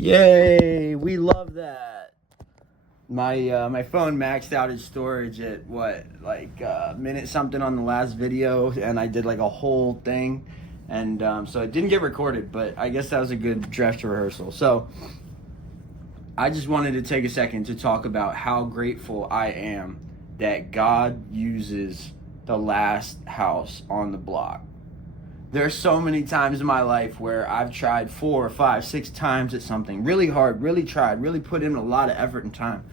Yay, we love that. My phone maxed out its storage at what, like minute something on the last video, and I did like a whole thing, and so it didn't get recorded, but I guess that was a good dress rehearsal. So I just wanted to take a second to talk about how grateful I am that God uses the last house on the block. There's so many times in my life where I've tried 4, 5, 6 times at something really hard, really tried, really put in a lot of effort and time,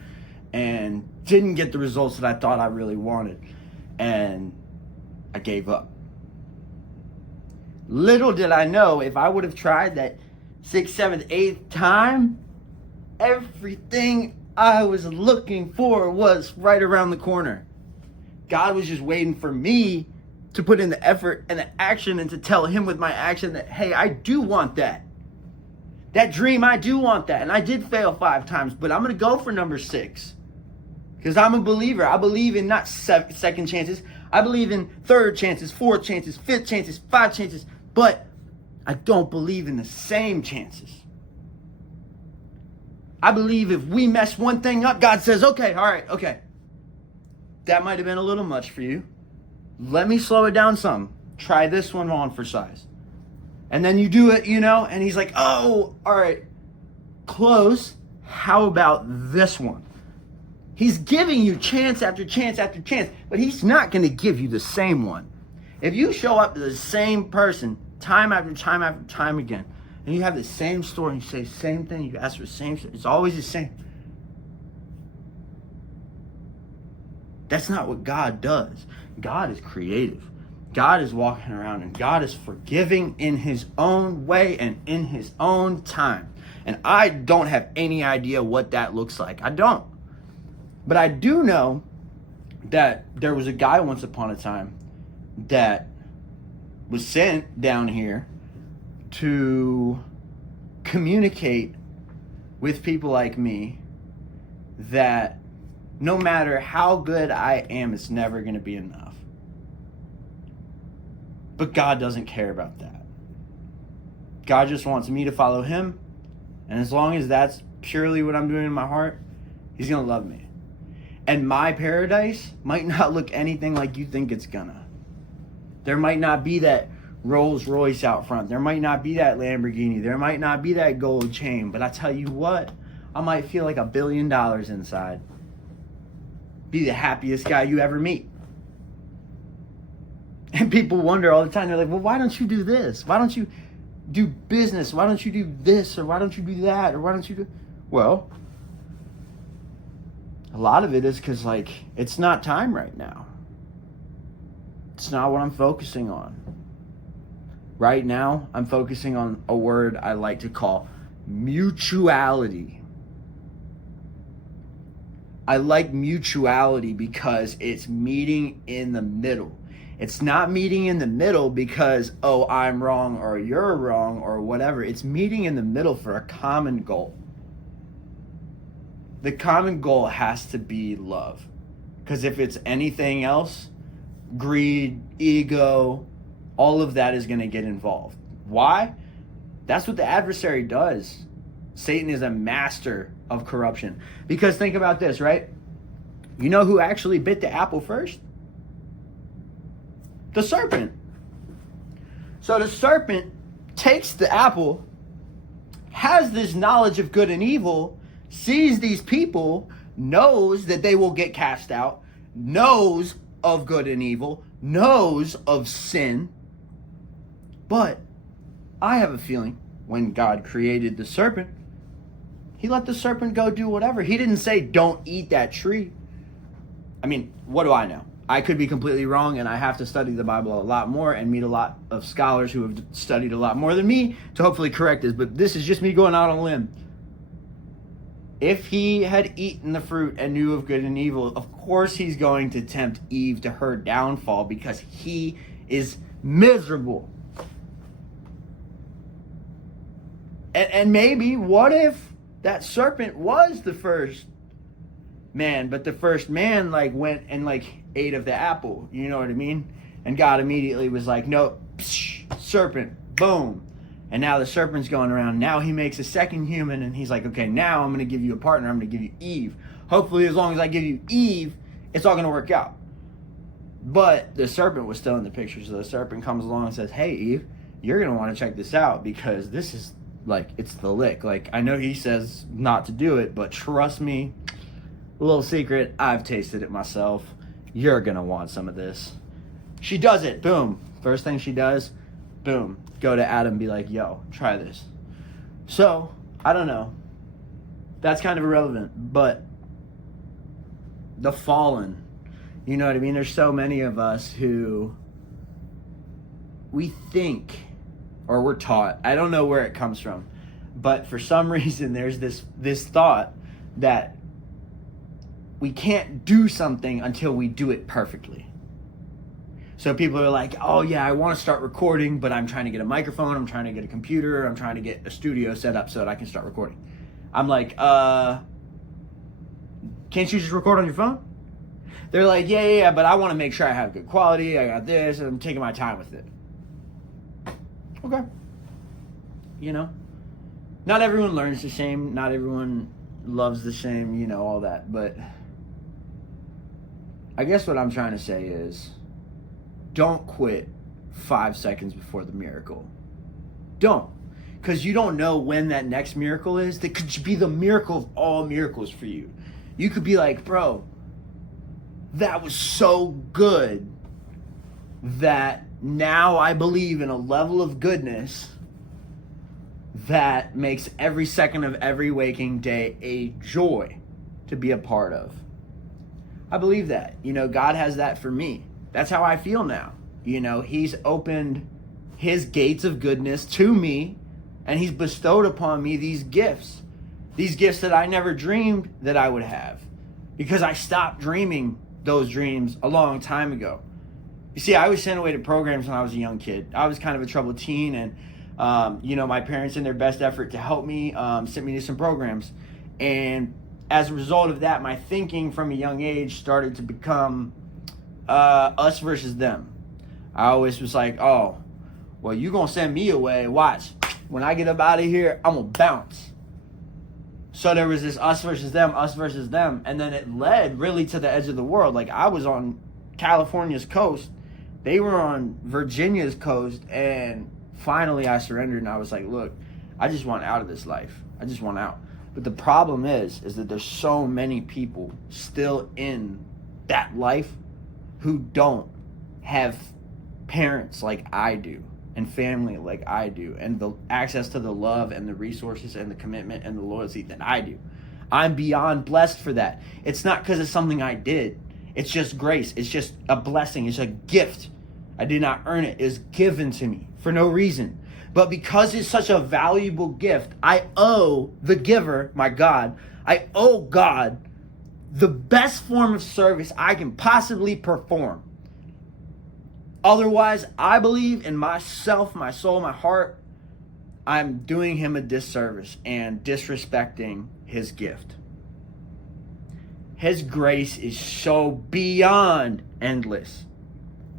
and didn't get the results that I thought I really wanted, and I gave up. Little did I know, if I would have tried that 6th, 7th, 8th time, everything I was looking for was right around the corner. God was just waiting for me to put in the effort and the action, and to tell him with my action that, hey, I do want that. That dream, I do want that. And I did fail 5 times, but I'm going to go for number 6. Because I'm a believer. I believe in not second chances. I believe in 3rd chances, 4th chances, 5th chances, 5 chances. But I don't believe in the same chances. I believe if we mess one thing up, God says, okay, all right, okay. That might have been a little much for you. Let me slow it down some. Try this one on for size. And then you do it, and he's like, oh, all right, close. How about this one? He's giving you chance after chance after chance, but he's not going to give you the same one. If you show up to the same person time after time after time again, and you have the same story, and you say the same thing, you ask for the same thing, it's always the same. That's not what God does. God is creative. God is walking around, and God is forgiving in his own way and in his own time. And I don't have any idea what that looks like. I don't. But I do know that there was a guy once upon a time that was sent down here to communicate with people like me that no matter how good I am, it's never going to be enough. But God doesn't care about that. God just wants me to follow him. And as long as that's purely what I'm doing in my heart, he's going to love me. And my paradise might not look anything like you think it's gonna. There might not be that Rolls Royce out front. There might not be that Lamborghini. There might not be that gold chain. But I tell you what, I might feel like $1 billion inside. Be the happiest guy you ever meet. And people wonder all the time, they're like, well, why don't you do this? Why don't you do business? Why don't you do this? Or why don't you do that? Or why don't you do... Well, a lot of it is because, it's not time right now. It's not what I'm focusing on. Right now, I'm focusing on a word I like to call mutuality. I like mutuality because it's meeting in the middle. It's not meeting in the middle because, oh, I'm wrong or you're wrong or whatever. It's meeting in the middle for a common goal. The common goal has to be love. Because if it's anything else, greed, ego, all of that is going to get involved. Why? That's what the adversary does. Satan is a master of corruption. Because think about this, right? You know who actually bit the apple first? The serpent. So the serpent takes the apple, has this knowledge of good and evil, sees these people, knows that they will get cast out, knows of good and evil, knows of sin. But I have a feeling when God created the serpent, he let the serpent go do whatever. He didn't say, don't eat that tree. I mean, what do I know? I could be completely wrong, and I have to study the Bible a lot more and meet a lot of scholars who have studied a lot more than me to hopefully correct this. But this is just me going out on a limb. If he had eaten the fruit and knew of good and evil, of course he's going to tempt Eve to her downfall because he is miserable. And maybe, what if that serpent was the first man, but the first man went and ate of the apple, you know what I mean? And God immediately was like, no, serpent, boom. And now the serpent's going around. Now he makes a second human, and he's like, okay, now I'm going to give you a partner. I'm going to give you Eve. Hopefully, as long as I give you Eve, it's all going to work out. But the serpent was still in the picture. So the serpent comes along and says, hey, Eve, you're going to want to check this out because this is, like, it's the lick. Like, I know he says not to do it, but trust me, a little secret, I've tasted it myself. You're going to want some of this. She does it. Boom. First thing she does, boom. Go to Adam and be like, yo, try this. So, I don't know. That's kind of irrelevant. But the fallen, you know what I mean? There's so many of us who we think, or we're taught, I don't know where it comes from, but for some reason there's this thought that we can't do something until we do it perfectly. So people are like, oh yeah, I want to start recording, but I'm trying to get a microphone, I'm trying to get a computer, I'm trying to get a studio set up so that I can start recording. I'm like, can't you just record on your phone? They're like, yeah, but I want to make sure I have good quality, I got this, and I'm taking my time with it. Okay. You know? Not everyone learns the same, not everyone loves the same, you know, all that, but I guess what I'm trying to say is, don't quit 5 seconds before the miracle. Don't. Because you don't know when that next miracle is. That could be the miracle of all miracles for you. You could be like, bro, that was so good that now I believe in a level of goodness that makes every second of every waking day a joy to be a part of. I believe that. You know, God has that for me. That's how I feel now. You know, he's opened his gates of goodness to me, and he's bestowed upon me these gifts that I never dreamed that I would have, because I stopped dreaming those dreams a long time ago. You see, I was sent away to programs when I was a young kid. I was kind of a troubled teen, and you know, my parents, in their best effort to help me, sent me to some programs. And as a result of that, my thinking from a young age started to become us versus them. I always was like, oh, well, you gonna send me away, watch. When I get up out of here, I'm gonna bounce. So there was this us versus them, and then it led really to the edge of the world. Like, I was on California's coast, they were on Virginia's coast, and finally I surrendered, and I was like, look, I just want out of this life. I just want out. But the problem is that there's so many people still in that life who don't have parents like I do, and family like I do, and the access to the love and the resources and the commitment and the loyalty that I do. I'm beyond blessed for that. It's not because it's something I did. It's just grace. It's just a blessing. It's a gift. I did not earn it. It's given to me for no reason. But because it's such a valuable gift, I owe the giver, my God, I owe God the best form of service I can possibly perform. Otherwise, I believe in myself, my soul, my heart, I'm doing him a disservice and disrespecting his gift. His grace is so beyond endless.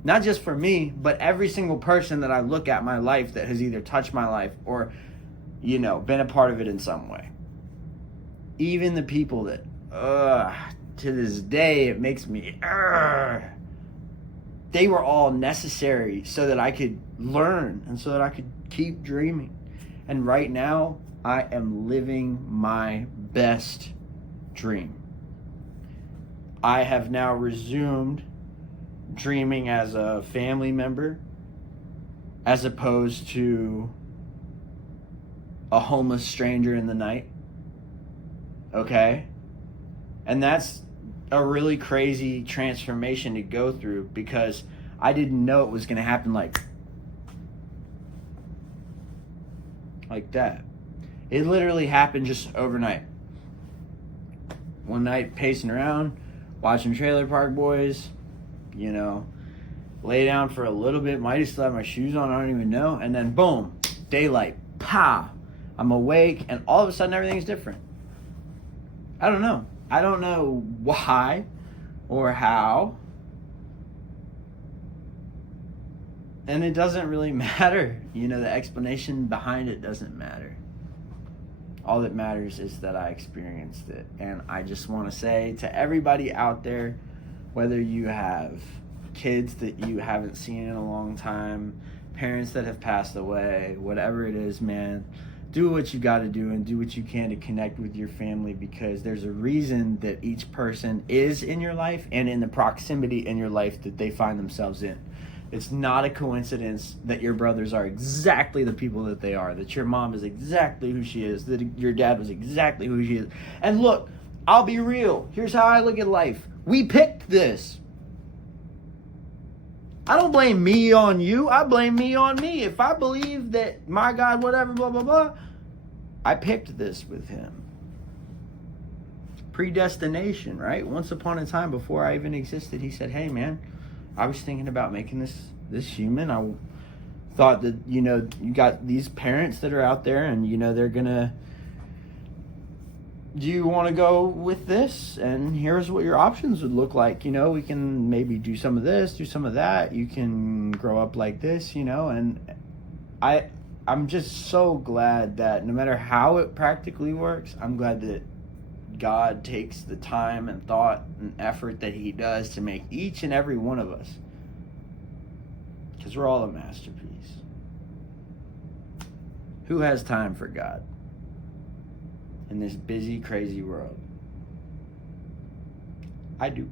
Not just for me, but every single person that I look at my life that has either touched my life or, you know, been a part of it in some way. Even the people that, to this day, it makes me, they were all necessary so that I could learn and so that I could keep dreaming. And right now, I am living my best dream. I have now resumed dreaming as a family member as opposed to a homeless stranger in the night. Okay? And that's a really crazy transformation to go through, because I didn't know it was going to happen like that. It literally happened just overnight. One night, pacing around, watching Trailer Park Boys, you know, lay down for a little bit, might have still have my shoes on, I don't even know, and then boom, daylight, pow, I'm awake, and all of a sudden everything's different. I don't know why or how, And it doesn't really matter. You know, the explanation behind it doesn't matter. All that matters is that I experienced it. And I just want to say to everybody out there, whether you have kids that you haven't seen in a long time, parents that have passed away, whatever it is, man, do what you got to do and do what you can to connect with your family, because there's a reason that each person is in your life and in the proximity in your life that they find themselves in. It's not a coincidence that your brothers are exactly the people that they are, that your mom is exactly who she is, that your dad was exactly who she is. And look, I'll be real. Here's how I look at life. We picked this. I don't blame me on you. I blame me on me. If I believe that my God, whatever, blah, blah, blah, I picked this with him. Predestination, right? Once upon a time, before I even existed, he said, hey, man, I was thinking about making this human. I thought that, you know, you got these parents that are out there and, you know, they're going to, do you want to go with this? And here's what your options would look like. You know, we can maybe do some of this, do some of that. You can grow up like this, you know. And I'm just so glad that no matter how it practically works, I'm glad that God takes the time and thought and effort that he does to make each and every one of us. Because we're all a masterpiece. Who has time for God in this busy, crazy world? I do.